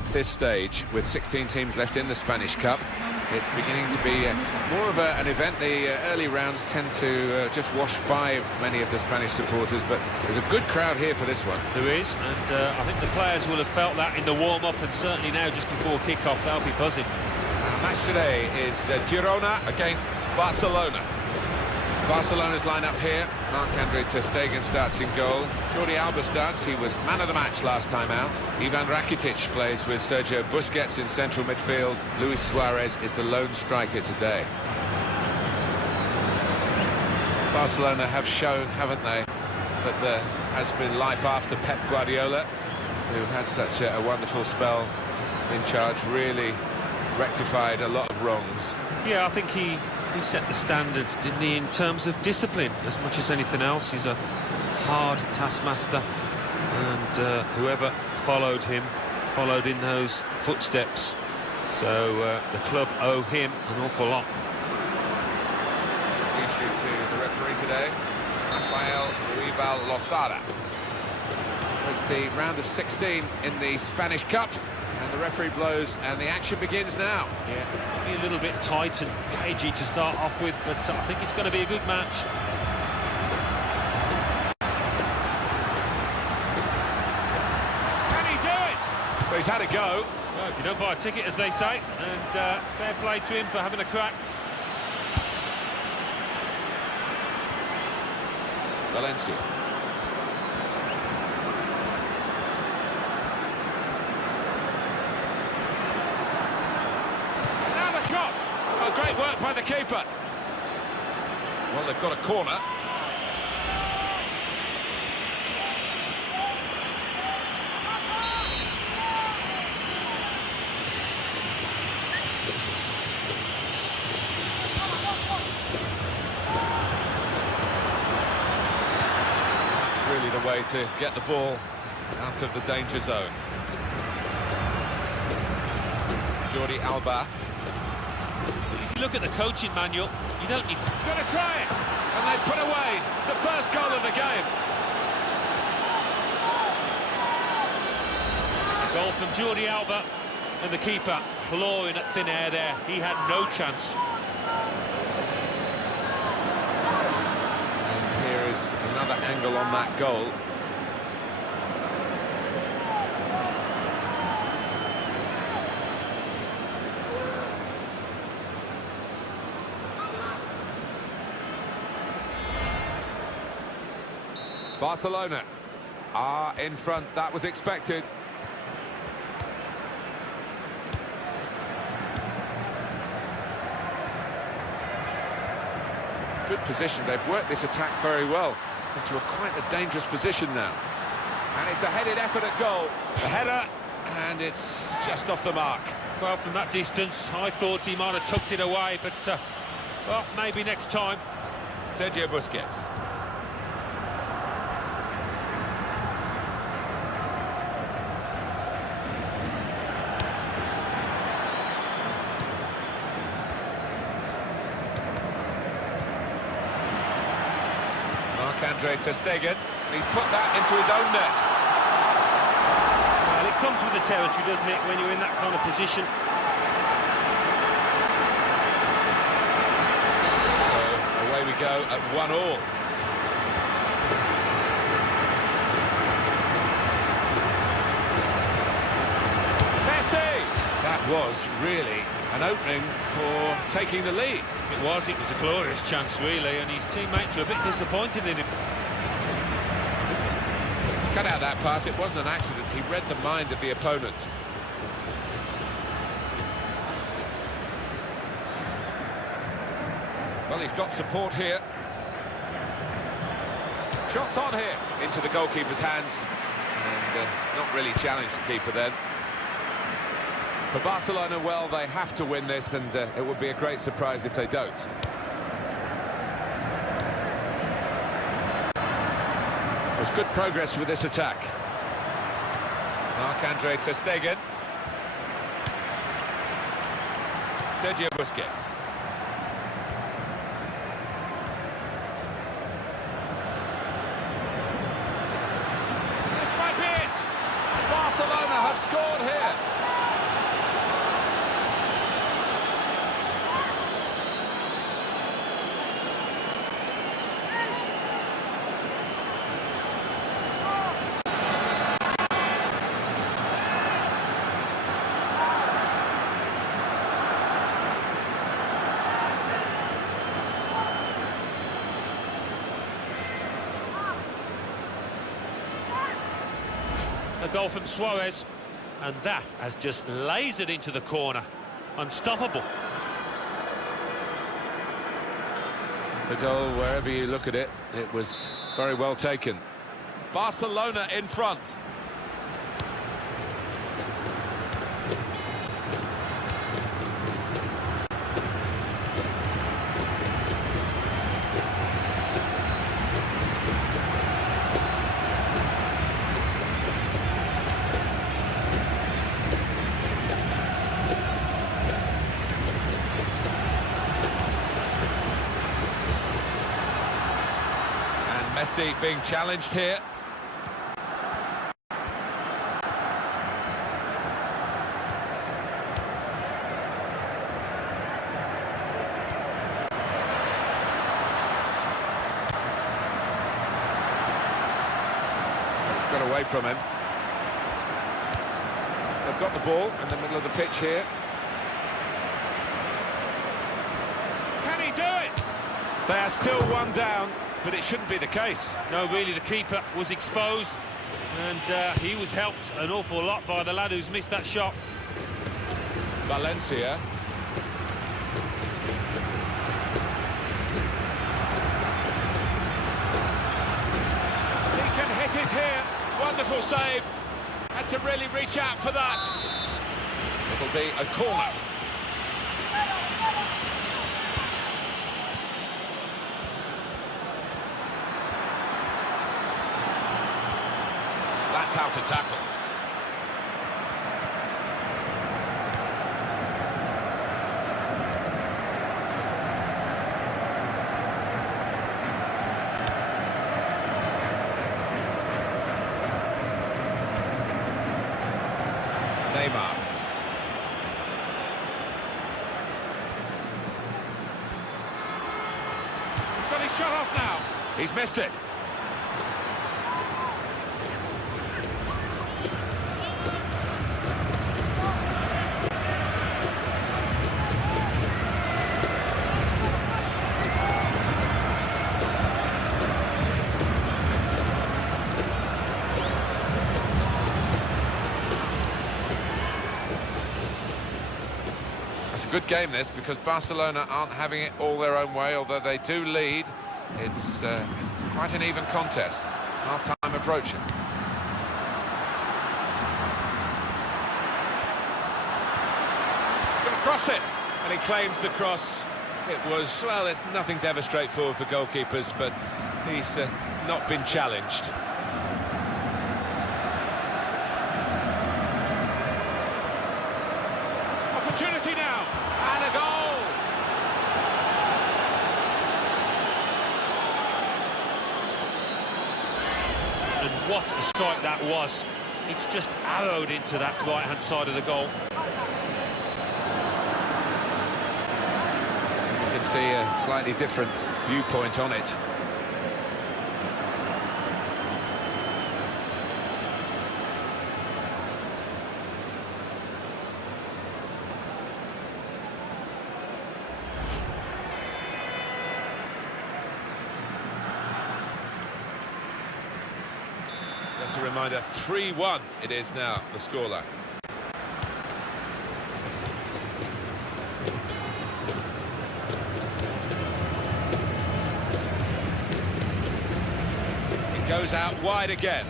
at this stage, with 16 teams left in the Spanish Cup, it's beginning to be more of an event. The early rounds tend to just wash by many of the Spanish supporters, but there's a good crowd here for this one. There is, and I think the players will have felt that in the warm-up, and certainly now just before kick-off they'll be buzzing. Our match today is Girona against Barcelona. Barcelona's line-up here. Marc-Andre ter Stegen starts in goal. Jordi Alba starts. He was man of the match last time out. Ivan Rakitic plays with Sergio Busquets in central midfield. Luis Suarez is the lone striker today. Barcelona have shown, haven't they, that there has been life after Pep Guardiola, who had such a wonderful spell in charge, really rectified a lot of wrongs. Yeah, I think he set the standards, didn't he, in terms of discipline as much as anything else. He's a hard taskmaster, and whoever followed him followed in those footsteps. So the club owe him an awful lot. Issue to the referee today, Rafael Ruibal Losada. It's the round of 16 in the Spanish Cup, and the referee blows, and the action begins now. Yeah, be a little bit tight and cagey to start off with, but I think it's going to be a good match. Can he do it? Well, he's had a go. Well, if you don't buy a ticket, as they say, and fair play to him for having a crack. Valencia. Shot! Oh, great work by the keeper. Well, they've got a corner. That's really the way to get the ball out of the danger zone. Jordi Alba. Look at the coaching manual, you don't need... Gonna try it, and they put away the first goal of the game. A goal from Jordi Alba, and the keeper clawing at thin air there. He had no chance. And here is another angle on that goal. Barcelona are in front. That was expected. Good position. They've worked this attack very well into quite a dangerous position now. And it's a headed effort at goal. The header, and it's just off the mark. Well, from that distance, I thought he might have tucked it away, but, well, maybe next time. Sergio Busquets. Marc-Andre ter Stegen, he's put that into his own net. Well, it comes with the territory, doesn't it, when you're in that kind of position. So away we go at 1-1. Messi! That was really an opening for taking the lead. It was a glorious chance, really, and his teammates were a bit disappointed in him. He's cut out that pass. It wasn't an accident. He read the mind of the opponent. Well, he's got support here. Shots on here into the goalkeeper's hands, and not really challenged the keeper then. For Barcelona, well, they have to win this, and it would be a great surprise if they don't. There's good progress with this attack. Marc-Andre ter Stegen. Sergio Busquets. This might be it! Barcelona have scored here. goal from Suarez, and that has just lasered into the corner. Unstoppable. The goal, wherever you look at it, it was very well taken. Barcelona in front. Messi being challenged here. He's got away from him. They've got the ball in the middle of the pitch here. Can he do it? They are still one down. But it shouldn't be the case. No, really, the keeper was exposed, and he was helped an awful lot by the lad who's missed that shot. Valencia. He can hit it here. Wonderful save. Had to really reach out for that. It'll be a corner. That's how to tackle. Neymar. He's got his shot off now. He's missed it. It's a good game, this, because Barcelona aren't having it all their own way, although they do lead. It's quite an even contest. Half-time approaching. Going to cross it, and he claims the cross. It was, well, nothing's ever straightforward for goalkeepers, but he's not been challenged. Opportunity now, and a goal! And what a strike that was. It's just arrowed into that right-hand side of the goal. You can see a slightly different viewpoint on it. Just a reminder, 3-1 it is now, the scoreline. It goes out wide again.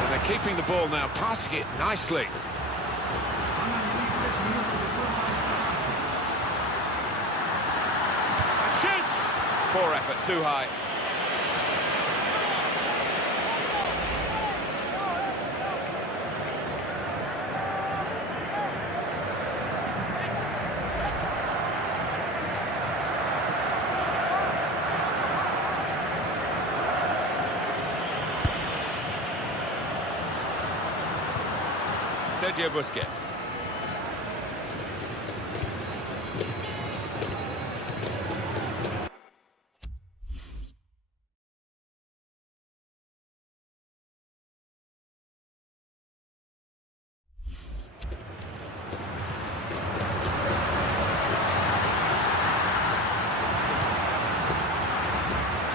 And they're keeping the ball now, passing it nicely. Shoots! Poor effort, too high. Sergio Busquets.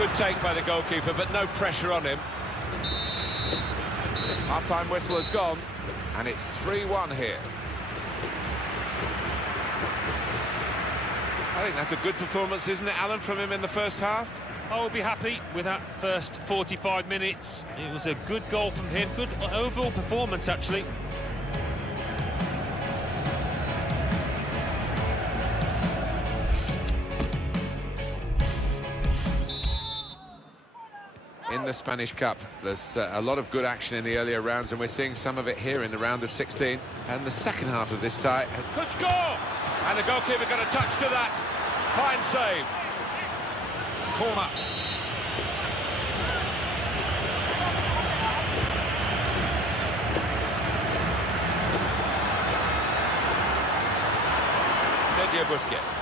Good take by the goalkeeper, but no pressure on him. Half-time whistle has gone, and it's 3-1 here. I think that's a good performance, isn't it, Alan, from him in the first half? I will be happy with that first 45 minutes. It was a good goal from him, good overall performance, actually. In the Spanish Cup, there's a lot of good action in the earlier rounds, and we're seeing some of it here in the round of 16. And the second half of this tie could score! And the goalkeeper got a touch to that. Fine save. Corner. Sergio Busquets.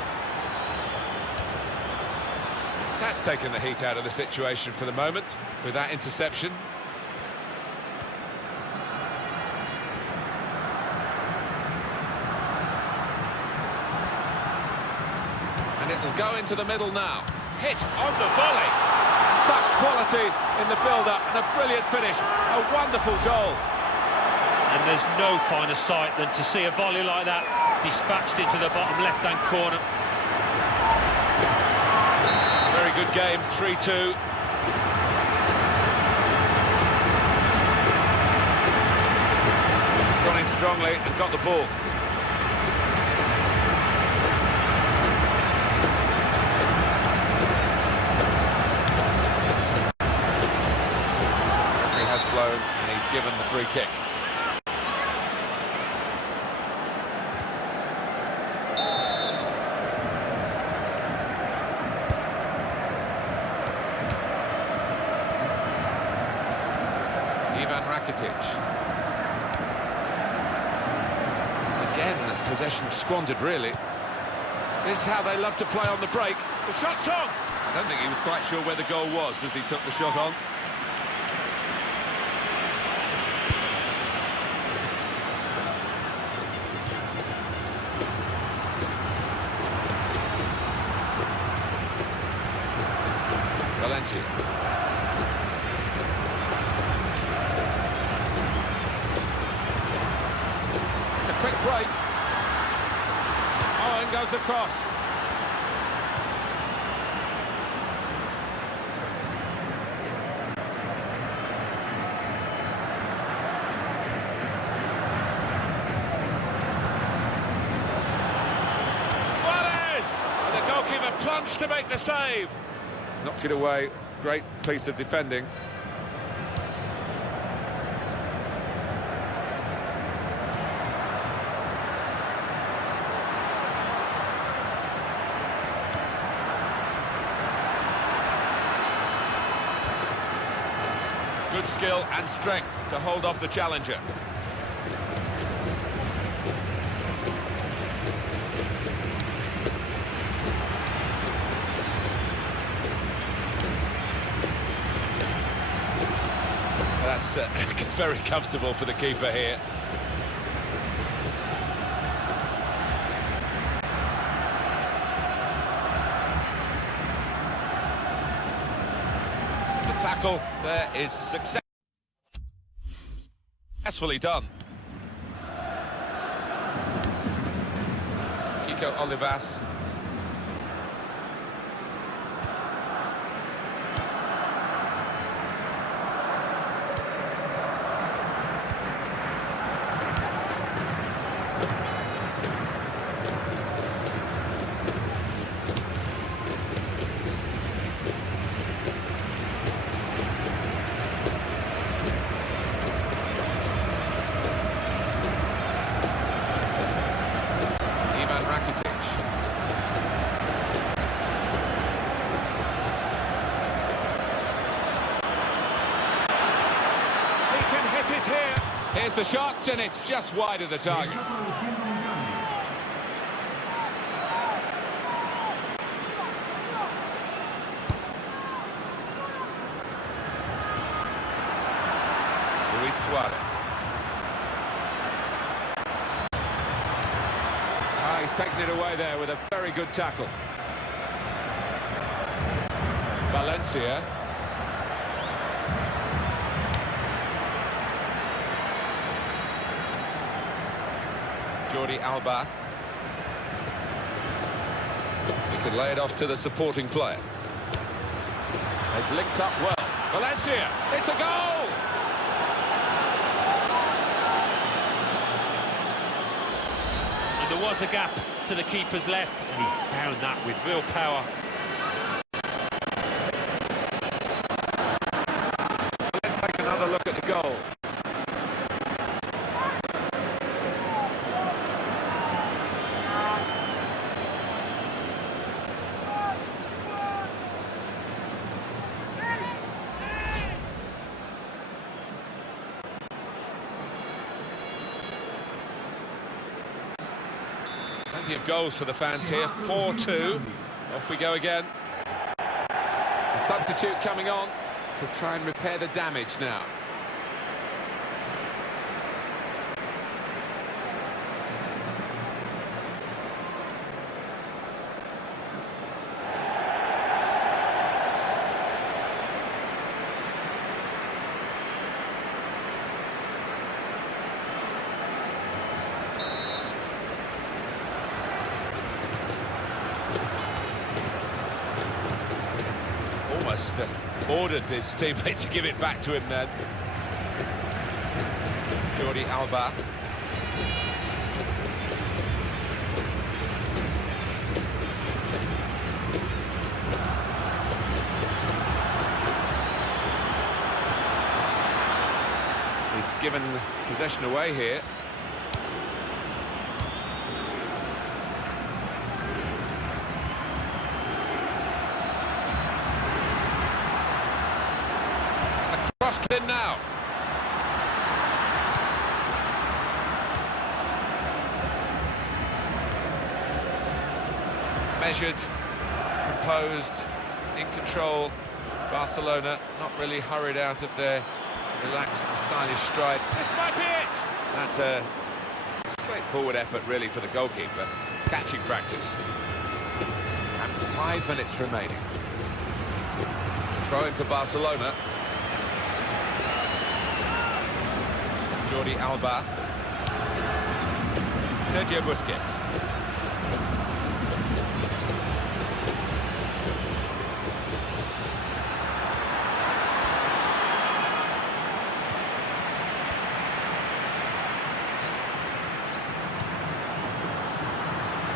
That's taken the heat out of the situation for the moment with that interception. And it'll go into the middle now. Hit on the volley. Such quality in the build-up and a brilliant finish. A wonderful goal. And there's no finer sight than to see a volley like that dispatched into the bottom left-hand corner. Very good game, 3-2. Gone in strongly and got the ball. He has blown and he's given the free kick. Again, possession squandered, really. This is how they love to play on the break. The shot's on! I don't think he was quite sure where the goal was as he took the shot on. Valencia. Quick break. Oh, in goes the cross. Suarez! And the goalkeeper plunged to make the save. Knocked it away. Great piece of defending. Good skill and strength to hold off the challenger. That's very comfortable for the keeper here. Tackle there is successfully done. Kiko Olivas. Here's the shot, and it's just wide of the target. Luis Suarez. He's taken it away there with a very good tackle. Valencia. Valencia. Jordi Alba. He could lay it off to the supporting player. They've linked up well. Valencia, it's a goal! And there was a gap to the keeper's left, and he found that with real power. Let's take another look at the goal. Plenty of goals for the fans here. 4-2. Off we go again. The substitute coming on to try and repair the damage now. Almost ordered his teammate to give it back to him then. Jordi Alba. He's given possession away here. Crossed in now. Measured, composed, in control. Barcelona not really hurried out of their relaxed and stylish stride. This might be it! That's a straightforward effort really for the goalkeeper. Catching practice. And 5 minutes remaining. Throw in for Barcelona. Jordi Alba. Sergio Busquets.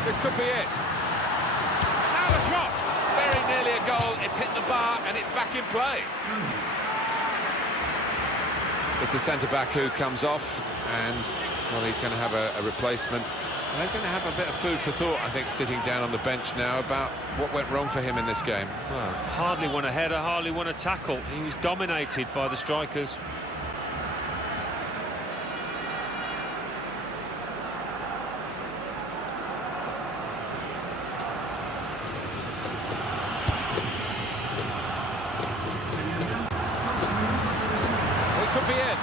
This could be it. Now the shot! Very nearly a goal. It's hit the bar and it's back in play. It's the centre-back who comes off, and, well, he's going to have a replacement. And he's going to have a bit of food for thought, I think, sitting down on the bench now about what went wrong for him in this game. Well, hardly won a header, hardly won a tackle. He was dominated by the strikers. Could be in.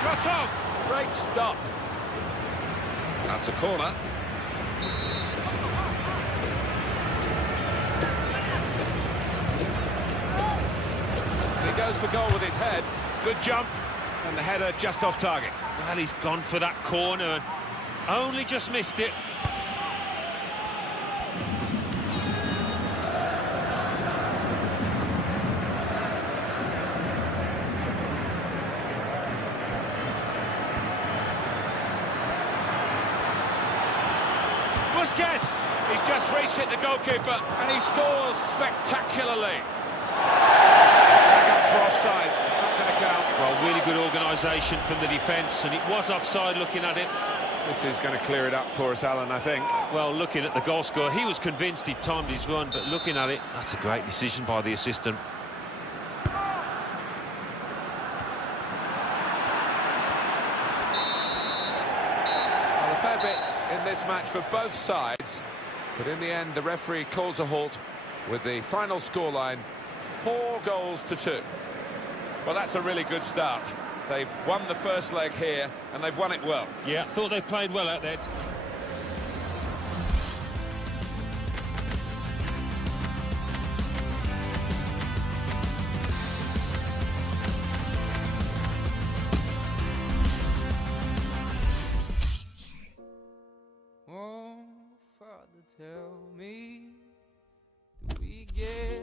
Shot on. Great stop. That's a corner. And he goes for goal with his head. Good jump. And the header just off target. Well, he's gone for that corner and only just missed it. Busquets! He's just reached hit the goalkeeper and he scores spectacularly. Flag up for offside. It's not going to count. Well, really good organisation from the defence, and it was offside looking at it. This is going to clear it up for us, Alan, I think. Well, looking at the goal score, he was convinced he'd timed his run, but looking at it, that's a great decision by the assistant. Well, a fair bit in this match for both sides, but in the end the referee calls a halt with the final scoreline 4-2. Well, that's a really good start. They've won the first leg here and they've won it well. Yeah, thought they played well out there. tell me, do we get